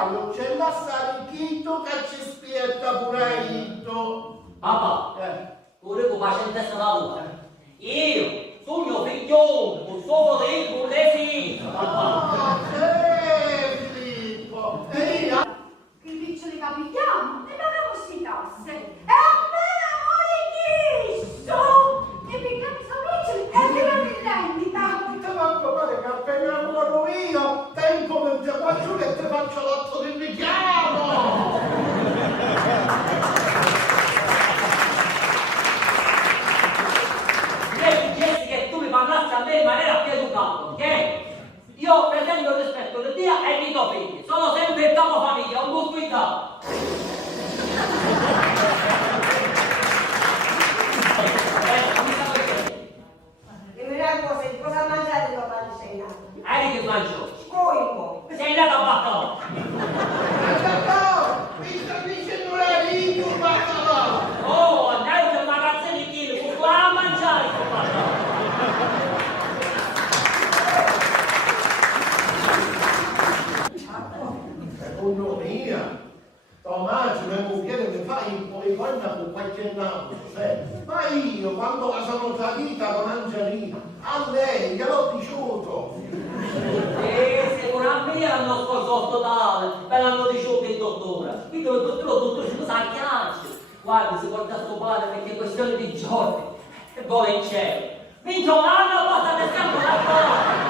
cavallo, c'è l'assare chito che ci spietta pure ito. Papà, pure con pazienza la tua. Io sono figlio, con suo fratello, le figlie. Ah, Filippo. E io? Che piccioli capitiamo e pagamo sti tasse. E appena muore Cristo! E piccati sono e tirano in rendita. Ma pare che appena muoro io, tempo che ti faccio che ti faccio l'atto di richiamo. Lei chiesi che tu mi parlassi a me in maniera più educata, ok? Io pretendo il rispetto di Dio e di tuoi figli. Sono sempre il capo famiglia, un buon cuidato. Cosa mangiate dopo la cena? Che mangio? Scoipo. Sei andato a battere. Andatò, mi sta dicendo la lingua, batterò. Oh, andai al magazzino di chili, con qua a mangiare, Secondo mia, Tommaso, mia moglie mi fai un po' di panna con qualche naso, ma io quando la sono tradita con Angelina, a lei gliel'ho diciuto. Sicuramente l'hanno scorso totale, me l'hanno diciuto il dottore. Quindi il dottore si sa chiarsi. Guarda, si porta a sto padre perché è questione di giorni. E poi in cielo. Vince un anno, basta che stiamo d'accordo.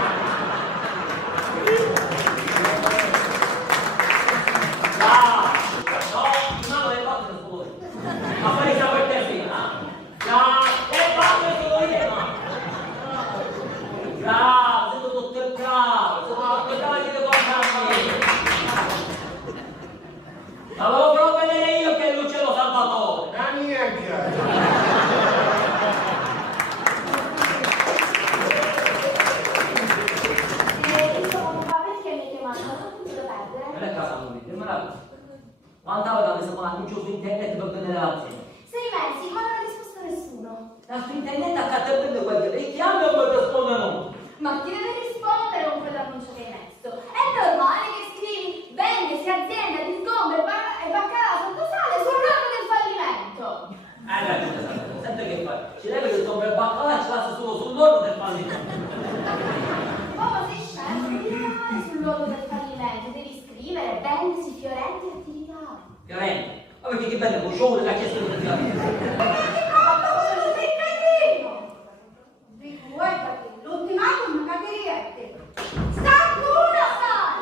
No, no, le patte fuori. Ma fai sta per te, sì, no, le patte fuori, bravo, siete tutti bravi, siete tutti bravi di comprarmi. Ma volevo proprio vedere io che è l'uccello Salvatore. La niente. Perché mi chiamate? Non ti devo perdere. Non è casa non mi dimmela. Quanta volta mi sono annunciato su internet per vedere l'azienda? 6 mesi, ma non ha risposto nessuno. Da su internet accade per qualche richiamo e poi rispondono. Ma ti deve rispondere con quell'annuncio che hai messo. È normale che scrivi vendesi azienda di sgombre e baccalà sottosale sull'orlo del fallimento. Ragione, senti che fai? Ci leva il sopra il baccalà e ci lascia solo sull'orlo del fallimento. Poi sei scemo, non devi male sull'orlo del fallimento, devi scrivere vendesi, fiorenti e attività. Fiorente, ma perché che bello, con show che ha chiesto di Fiorente. Ma che cosa sei carino? Dico, guardati, l'ultimatum cagariette. Sta culo, sai!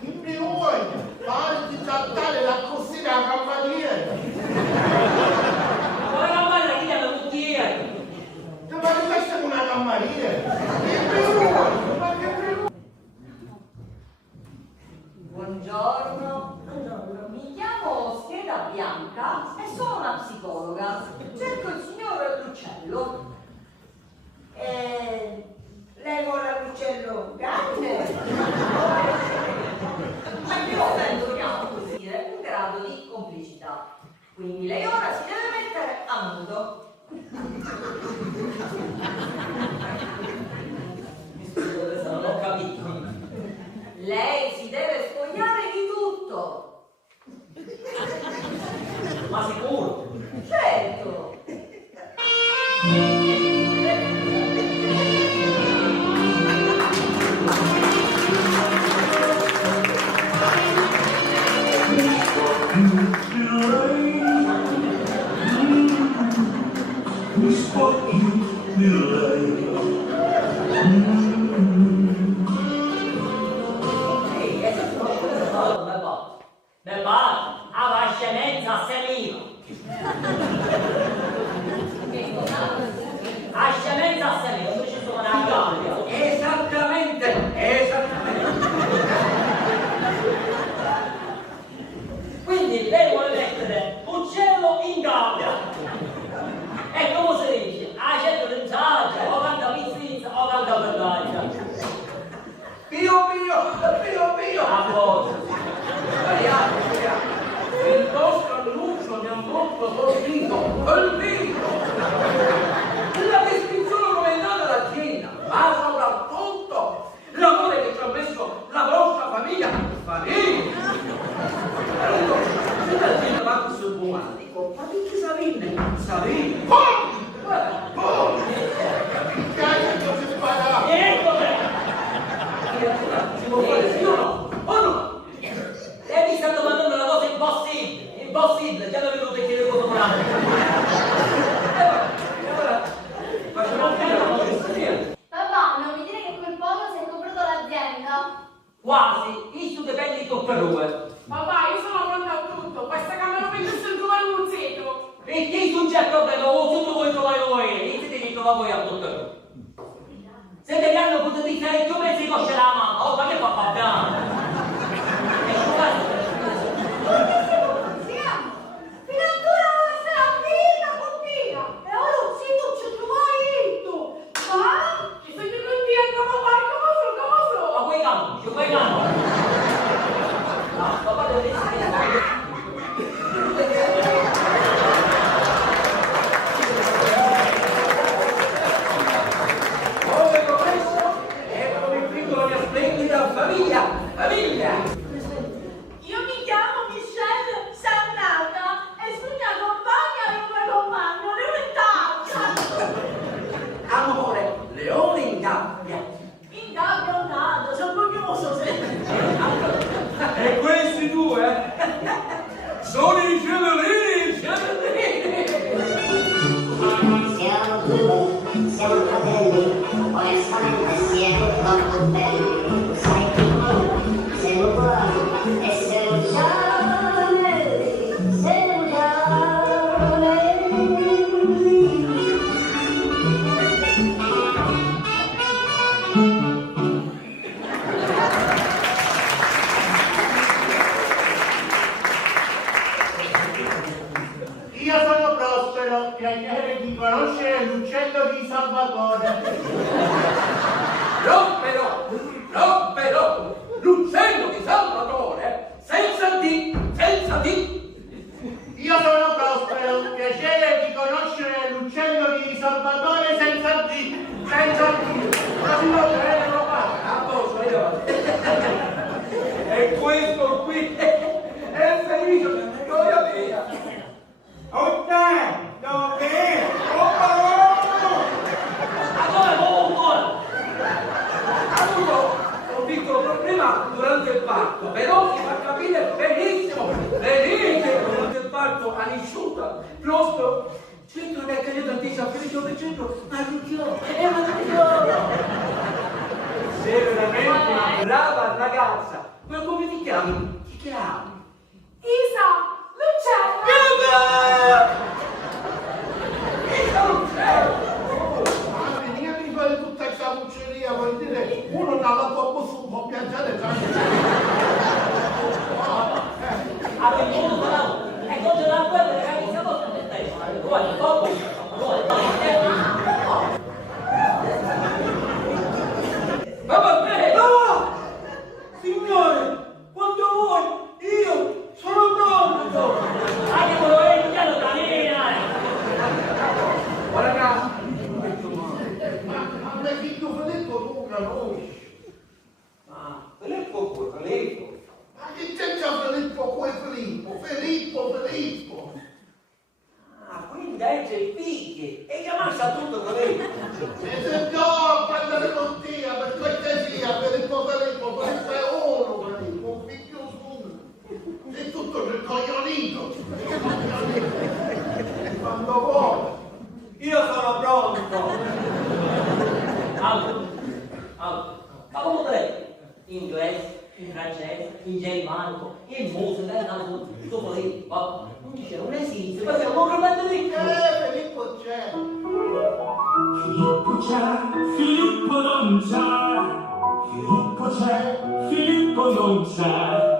In più vuoi, fare di trattare la cosina a cameriera. Ma la campagna chi chiama tutti ieri? Ma questa è una cameriera. In più vuoi, ma che più? Buongiorno. Buongiorno. Mi chiamo Scheda Bianca e sono una psicologa. Cerco il signor Lucello. Lei vuole l'uccello grande? Ma io vogliamo così dire un grado di complicità. Quindi lei ora si deve mettere a nudo. Mi scuso, adesso non ho capito. Lei si deve spogliare di tutto. Ma sicuro? Certo. Bel padre, aveva scemenza a semino. A scemenza a semino, dove ci sono una gabbia. Esattamente, esattamente. Quindi lei vuole mettere uccello in gabbia. E come si dice? A certo di saggia, o canta pizzizza, o canta bellaggia. Pio pio. A posto. Il nostro annuncio mi ha molto colpito. Savino! Si può fare sì o no? O no? Lei mi sta domandando una cosa impossibile, impossibile, già l'ho venuto a chiedere fotogrammi. Facciamo un film, Papà, non mi dire che quel pollo si è comprato l'azienda? Quasi, questo dipende di tutte e due. Papà, io sono pronta a tutto, basta che me lo prendesse il tuo annunziato. E che non c'è problema, o tutto voi trovare voi, iniziate che trovare voi a tutto. Se degli anni potete fare più mesi di cosce la mamma, oh, ma che fa piano? Filatura vuole essere ambita, coppina! E ora zitto ci trovai tu! Ma? Ci sei più contento, papà, come sono? Ma quei campi, ci quei campi. No, papà deve essere. famiglia! Io mi chiamo Michelle Sannata e sono mia compagna e un mio compagno, Leone in taccia! Amore, leone in gabbia! In gabbia un nato, sono curioso E questi due sono i gemellini! Siamo due, siamo fratelli, poi a stare insieme troppo belli. Sai che noi siamo buoni e siamo giovani, siamo giovani. Io sono Prospero, piacere di conoscere l'uccello di Salvatore. Prospero, l'uccello di Salvatore, senza D. Io sono Prospero, piacere di conoscere l'uccello di Salvatore senza D. Ora si può bene, lo fa. A posto, io. E questo qui è felice per gioia mia. Allora, Ha avuto un piccolo problema durante il parto, però si fa capire benissimo durante il parto ha nisciuto, Prospero, centro che è caduto tantissimo, felice del centro, ma sei veramente una brava ragazza, ma come ti chiami? Ti chiami? Isa, l'uccello! Ma veniva di fare tutta questa bucceria, vuol dire uno dalla tua bocca un po' piangere già. a quel punto però, è contro la guerra delle camicie vostre del telefono. Guarda, Ma vabbè, no! Signore, quando vuoi, io sono pronto! anche quello è il piano cammina! Ma ragazzi, Ma figlio Filippo tu non conosci. Filippo. Ma che c'è Filippo qua Filippo? Ah, quindi essere figli e chiamarsi tutto Filippo. E se no, prendere con te, per cortesia, Filippo è uno, Filippo, un figlio suo. Sei tutto il coglionito. Quando vuoi. Io sono pronto. Allora, ma come vorrei? In inglese, in francese, in germanico, in musica, in tutto lì. Ma non dice, non esiste, ma siamo un romanzo di Filippo c'è. Filippo c'è, Filippo non c'è. Filippo c'è, Filippo non c'è.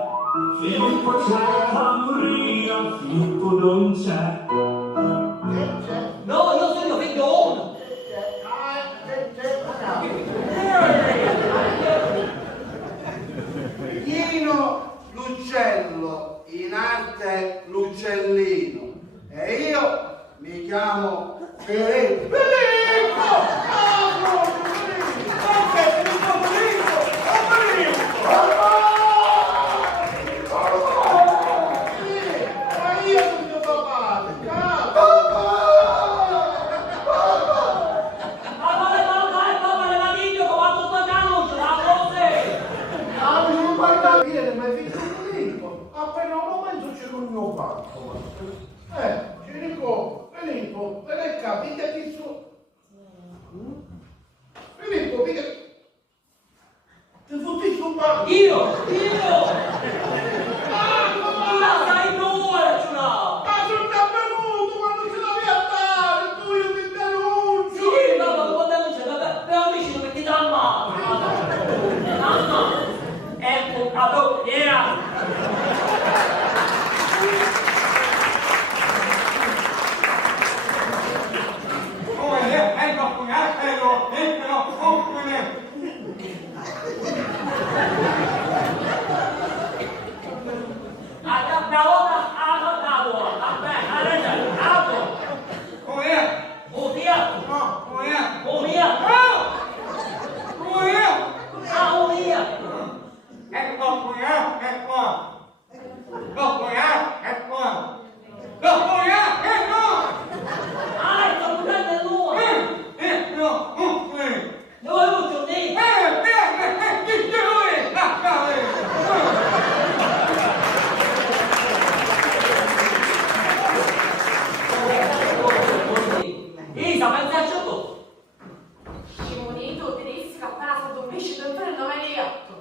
Filippo c'è, Amorino, Filippo non c'è. Che c'è? No, io sono il figlio uno. Chino l'uccello, in arte l'uccellino, e io mi chiamo Filippo. Ma io sono mio papà, fatto? Filippo, te ne capite chi sono? Filippo, mica... Ti fotti su banco? Io! Ma sai tu, Giulia! Ma sono avvenuto quando ce l'avevi a dare, tu io ti denuncio! Sì, ma non può denunciare, però vicino perché ti ammazzo! Mamma! È un capo, Simonito, ti devi scappare sotto un pesce dentro il nome di gatto.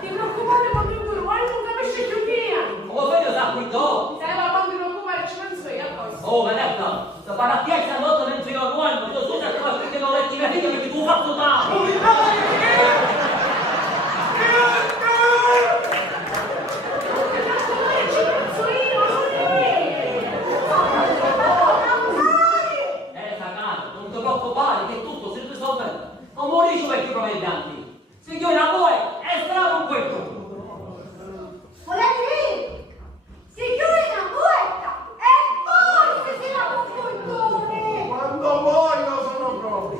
Ti preoccupate quando tu vuoi non capisci più via. come fai a usare qui dopo? Se ma quando ti preoccupare ci penso io a cosa. Oh, Vanessa, sta parattiezza notte non si va nuovo, io so che tu perché non letti mia figlia perché tu hai fatto male. Sacano, non ti preoccupare che tutto si risolve. Non morisci per i provvedanti. Se io a voi, è strano un questo. Volete dire? Si chiude una porta e poi si tira un portone! Quando voglio sono pronto!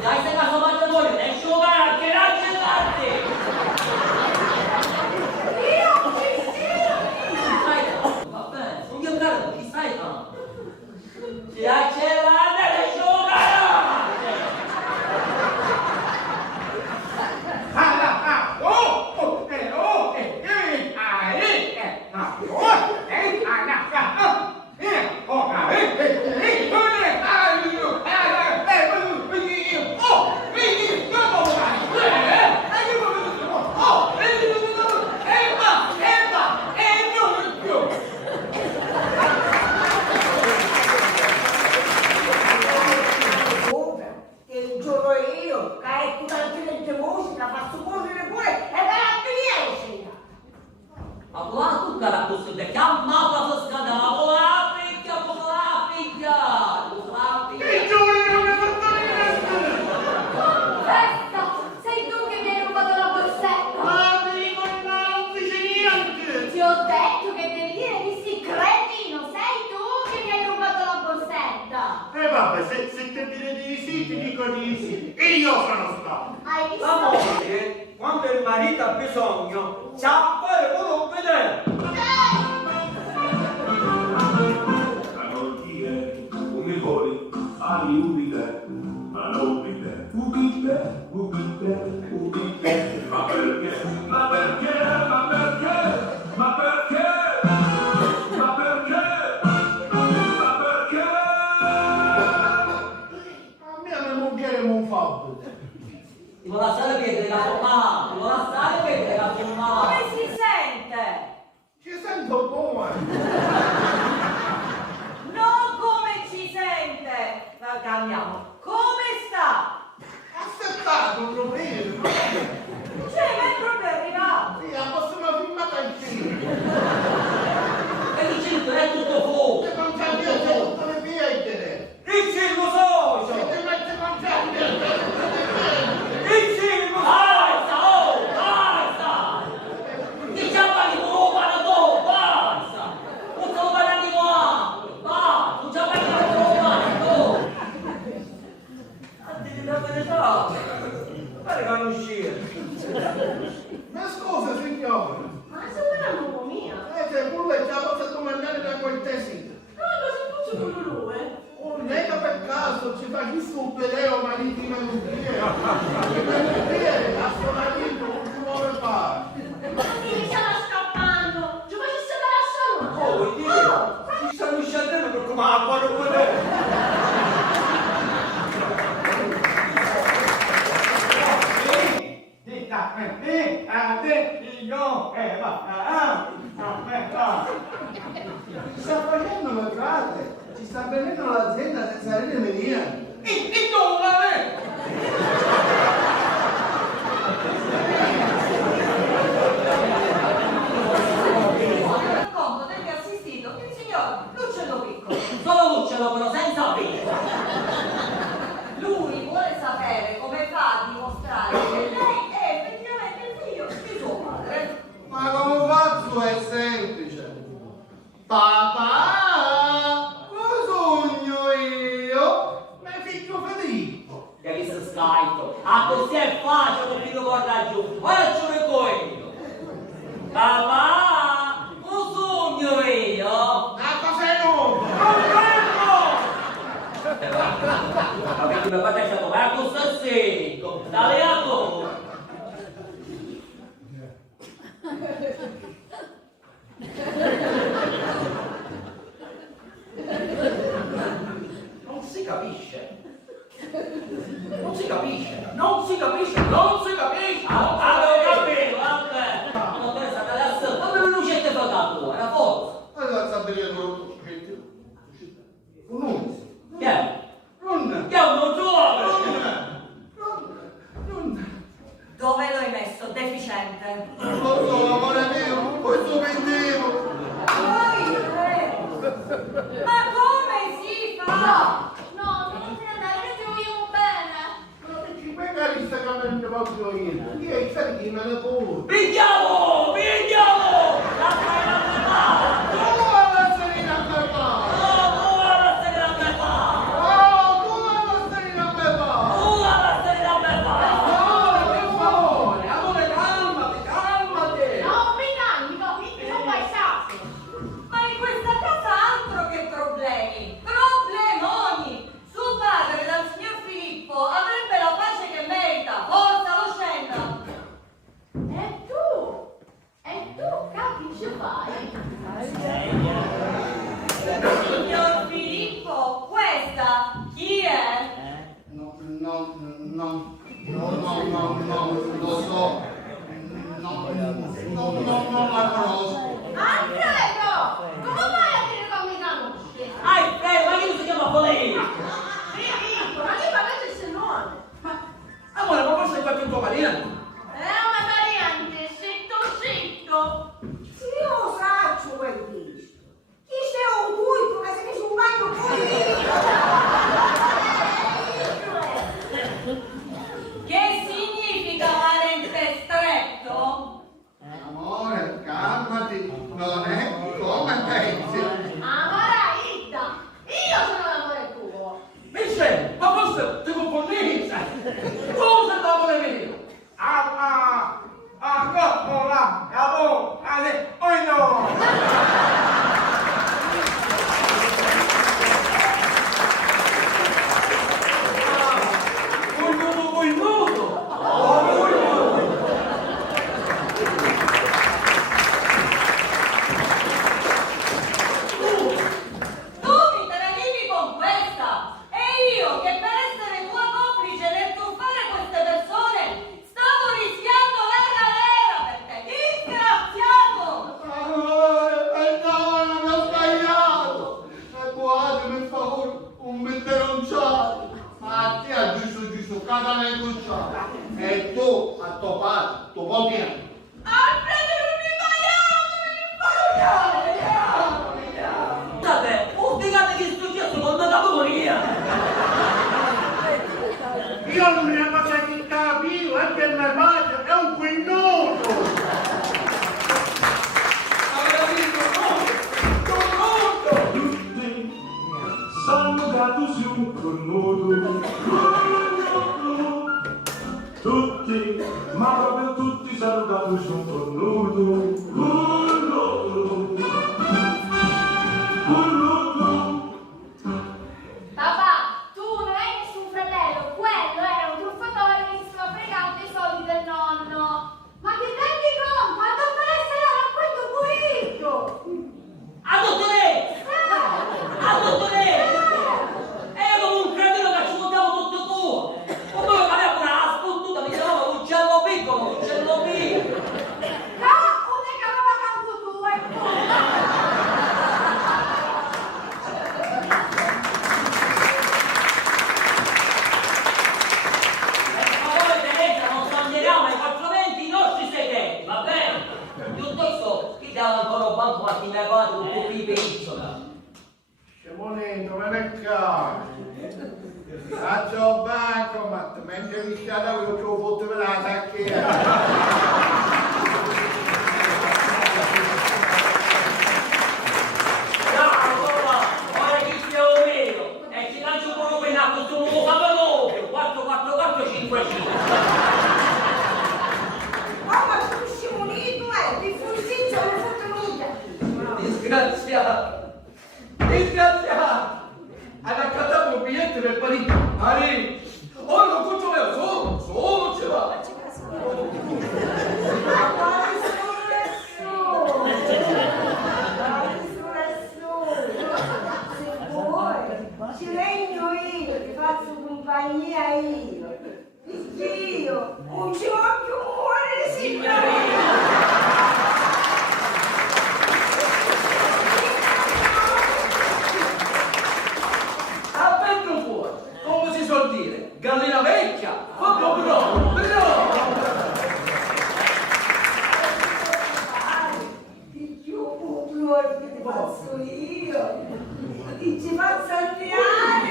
Dai, sei caso mangiatore, ne asciugare, che raggellate! Va bene, non chiamare, chi stai fa? Ti accellate le asciugare! Ma qua tu cara questo te chiamata per scandalo, la picchia, Festa! Sei tu che mi hai rubato la borsetta! Ma ti ricordare, non dice niente! Ti ho detto che devi dire di sì, cretino! Sei tu che mi hai rubato la borsetta! E vabbè, se te dire di sì, ti dico di sì. E io sono stato. Hai visto? La moglie, quando il marito ha bisogno, sa fare quello che vedere. Malattie, come vuoi, ali ubide, ma non ubide, ubide. Ma perché? Ma perché? Ma perché? Ma perché? Ma perché? Ma perché? A me la moglie non fa. Devo lasciare vedere la formata, devo lasciare vedere la formata. Come si sente? Ci sento come? Non come ci sente! Ma cambiamo. Come sta? Aspettato un momento. Cioè, ma è proprio arrivato. Sì, la prossima filmata in film. E dice che è tutto fuoco. Se non c'è via, c'è tutte le vie in te. Il circo socio! Se ti metti non c'è via, Il circo! Alza, oh, alza! visto un peleo marito in melucchiere? Il melucchiere, a suo marito, non si vuole fare. Ma mi stava scappando! Ci facesse dalla salute! Oh, vuoi dire? Ci stanno scendendo per come acqua non può Ci sta facendo le frate, ci sta vendendo l'azienda senza rene mediani. E dove? Racconto del che ha assistito il signor Lucello Piccolo. Solo Luciano però senza vita. Lui vuole sapere come fa a dimostrare che lei è effettivamente il figlio di suo padre. Ma come faccio è semplice. Papà, lo sogno io. Ma è figlio Federico. Che hai visto scritto? Ah, così è facile per chi lo guarda giù. Ora ci vengo io. Papà, lo sogno io. Ma cos'è nuovo? Capito, mio padre c'è come a questo secco. Dale a tu. Non si capisce. Non si capisce. Non si capisce. Non si capisce. Avevo capito, vabbè. Non deve stare adesso. Ma per non c'è toccato tu, era forza. Allora sapere quello che non Che è? non Che è un giovane? Dove lo hai messo, deficiente? non lo so, amore mio, questo pendevo. Ma come si fa? No, non ti andare, noi ti vogliamo bene! Ma che ci magari sta cambiando proprio io. Io sai che me ne può. Pigliamo! Pigliamo! La fai la metà! Tu alla serina a me fa! Tu alla serie da me fa! Oh, tu alla serina a me fa! Tu alla serie da me fa! Per favore, amore, calmati, calmati. No, meccanico, quindi non fai sasso! Ma in questa casa altro che problemi, problemoni! Suo padre, dal signor Filippo, avrebbe la pace che merita. Forza, lo scenda! E tu capi ci fai? Signor Filippo, questa chi è? No, lo so. Non la conosco. Alfredo! Come fai a dire che mi conosci? Ai, prego, ma che si chiama Polino? Filippo, ma che parete se nome? Amore, ma forse è qualche tuo marito? Una variante, sitto! Io faccio quel visto. Chi sei un culto che si dice un bagno Che significa parente stretto? Amore, calmati, non è come pensi. Amara Ida! Io sono l'amore tuo! Michele, ma forse ti confondi? Tu sei l'amore mio. Vuoi nudo? Tu mi tradivi con questa e io che per essere tua complice nel truffare queste persone stavo rischiando la galera per te, disgraziato! Perdona, mi ho sbagliato. Guardami, per favore, un peperonciato. Ma ti ha giusto, cada nel cucciato. E tu, a tuo padre, tuo potere. Alfredo, non mi Scusate, spiegate che è successo con la categoria! Io l'unica cosa che capivo è che mio padre è un quinnoso. Tutti salutati su un cornuto. Tutti, ma proprio tutti salutati su un cornuto. Papà, tu non hai nessun Vinto, ma ne cazzo. Faccio il bancomat, mentre mi sciada che ho fatto per la tacchia. Ora chi sia o meno, e ci lancio un po' in acqua, sono un po' capanoppio, 4-4-4-5-5. Mamma, sono scimunito, di fursiccio non ho tenuta. Disgraziato! Disgraziato! Hai accattato un biglietto per Parigi! Parigi! Ora non faccio meno! Solo ce va! Ma quale sole? Se vuoi, ci regno io, ti faccio compagnia io. Io, un giorno muore di signorina! Appendo fuori! Come si suol dire? Gallina vecchia! Proprio bravo! Più che ti faccio io, ti ci faccio anni!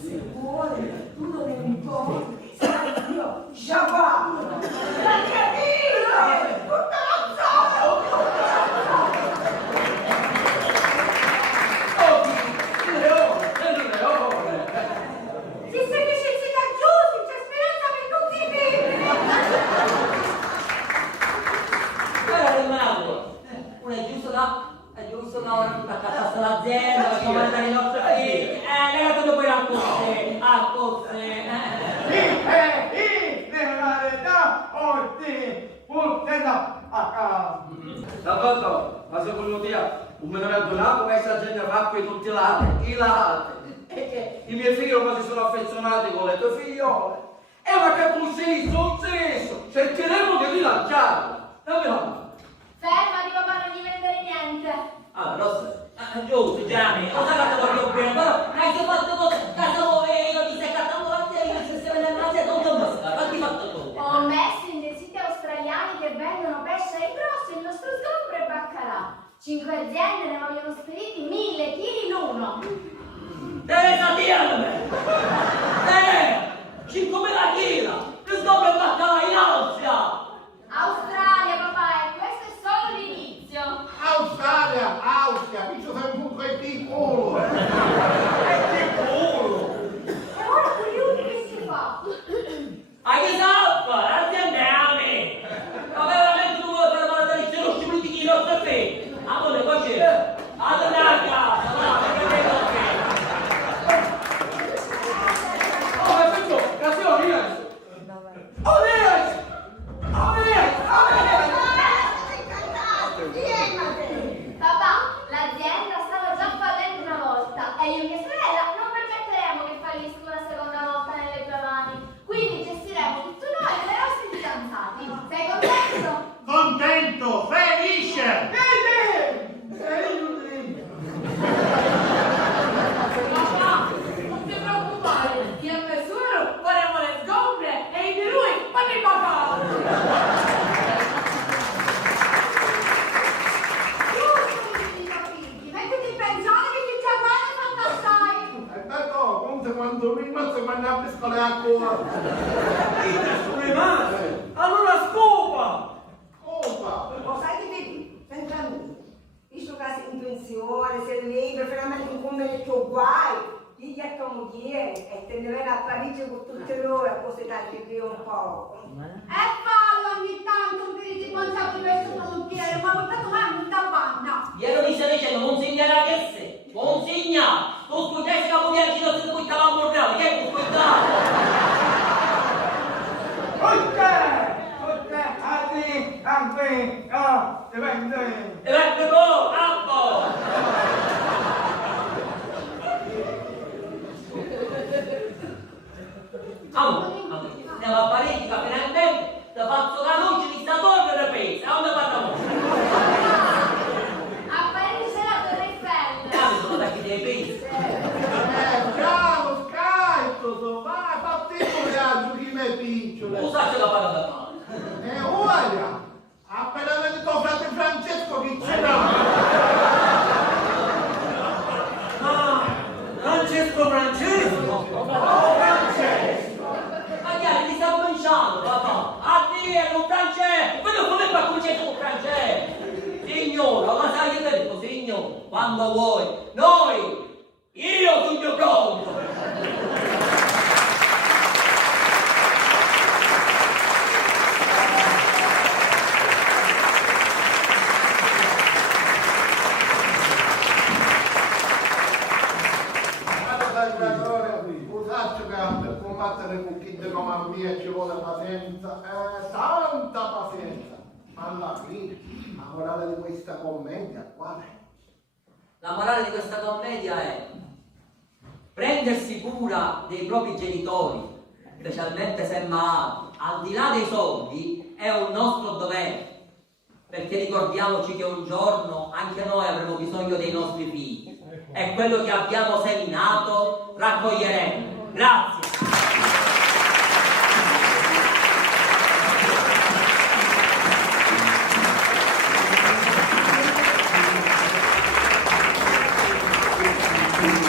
Se vuoi, tu non mi importi, sai io, sciabato! La capito! Tutta la zona! Si siete scesi da giù, c'è speranza per tutti i figli! Guarda il mago, uno è giusto da accattarsi l'azienda, per comandare i nostri figli. Legate dopo a corse, Salvatore, ma secondo te un minore donato questa gente fa qui tutti i lati? I miei figli ormai si sono affezionati con le tue figliole. Ma che tu sei un sesso! Cercheremo di rilanciarlo. Dammi la mano. Fermati papà, non gli vendere niente. allora, giusto, Gianni, ho saccato proprio bene, però hai fatto cose, caso io ti sei cattato avanti e io se ne andate non ti ho passato, quanti fatto tu? Ho messo in dei siti australiani che vendono pesce e grosso, il nostro sgombro e baccalà. 5 aziende ne vogliono spediti 1000 kg l'uno. Teresa, diamine! 5.000 kg! Che sgombro e baccalà in Austria! Australia, papà, e questo è solo l'inizio. Austria, qui c'è sempre un quel piccolo. E ora con gli uni che si fa? A che sappa? Andiamo! Ma veramente non vuoi fare male dagli stessi politici nostri figli? Amore, qua c'è! Andate a casa, va, perché vedo che... Oh, ma tutto, grazie a Dio! Papà, l'azienda stava già fallendo una volta e io e mia sorella non permetteremo che fallisca una seconda volta nelle tue mani. Quindi gestiremo tutto noi e le nostre fidanzati. Sei contento? Contento, felice! Papà, non ti preoccupare, io e nessuno faremo le sgombre e di lui fanno il papà. Mettiti in pensione che ti già guarda fatta assai. E tanto, conta quando prima si mangia a pescare l'acqua. Sulle mani! Allora scopa! Cosa? Lo sai che vedi? Sempre a me. Visto che sei in pensione, sei libero, finalmente non come il tuo guai, gli a tua moglie e te ne viene a Parigi con tutte loro e poi dargli via un po'. E fallo ogni tanto un periodo di mangiato di questo produttiere, ma portato mai non da panna. Glielo mi stai dicendo, monsignora che sei? Monsignora! Tu scusi, capo viaggi non si può stare a morrare, che è un spettacolo? E vai per voi, campo! Andiamo a Parigi, che finalmente ti faccio la luce di sta torre di Pisa, a dove parliamo? A Parigi c'è la Torre Eiffel. Dammi sono dai dei Pisa. Benissimo, quando vuoi. Noi, io sono pronto. Per combattere con chi di come a me ci vuole pazienza, tanta pazienza. Ma alla fine, la morale di questa commedia qual è? La morale di questa commedia è prendersi cura dei propri genitori, specialmente se malati, al di là dei soldi, è un nostro dovere. Perché ricordiamoci che un giorno anche noi avremo bisogno dei nostri figli e quello che abbiamo seminato raccoglieremo. Grazie.